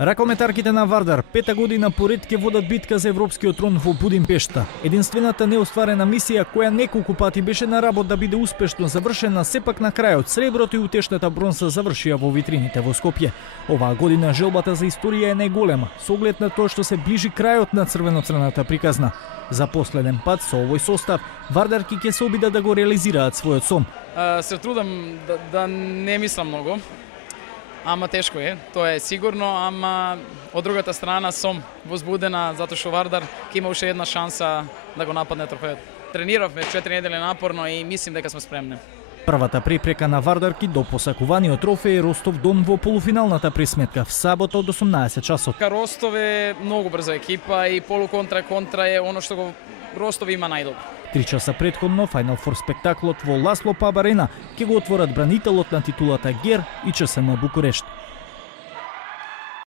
Ракометарките на Вардар пета година поред ќе водат битка за европскиот трон во Будимпешта. Единствената неостварена мисија која неколку пати беше на работ да биде успешно завршена, сепак на крајот среброто и утешната бронза завршија во витрините во Скопје. Оваа година желбата за историја е најголема, со оглед на тоа што се ближи крајот на црвено-црната приказна. За последен пат со овој состав Вардарки ќе се обидат да го реализираат својот сон. Се трудам да не мислам многу. Ама тешко е, тоа е сигурно, ама од другата страна сум возбудена затоа што Вардар ќе има уште една шанса да го нападне трофеот. Трениравме 4 недели напорно и мислим дека сме спремни. Првата препрека на Вардарки до посакуваниот трофеј е Ростов Дон во полуфиналната пресметка в сабота од 18 часот. Ростов е многу брза екипа и полуконтра е оно што го Ростов има најдобро. 3 часа предходно Final Four спектаклот во Ласло Паб Арена ќе го отворат бранителот на титулата Гер и ЧСМ Букурешт.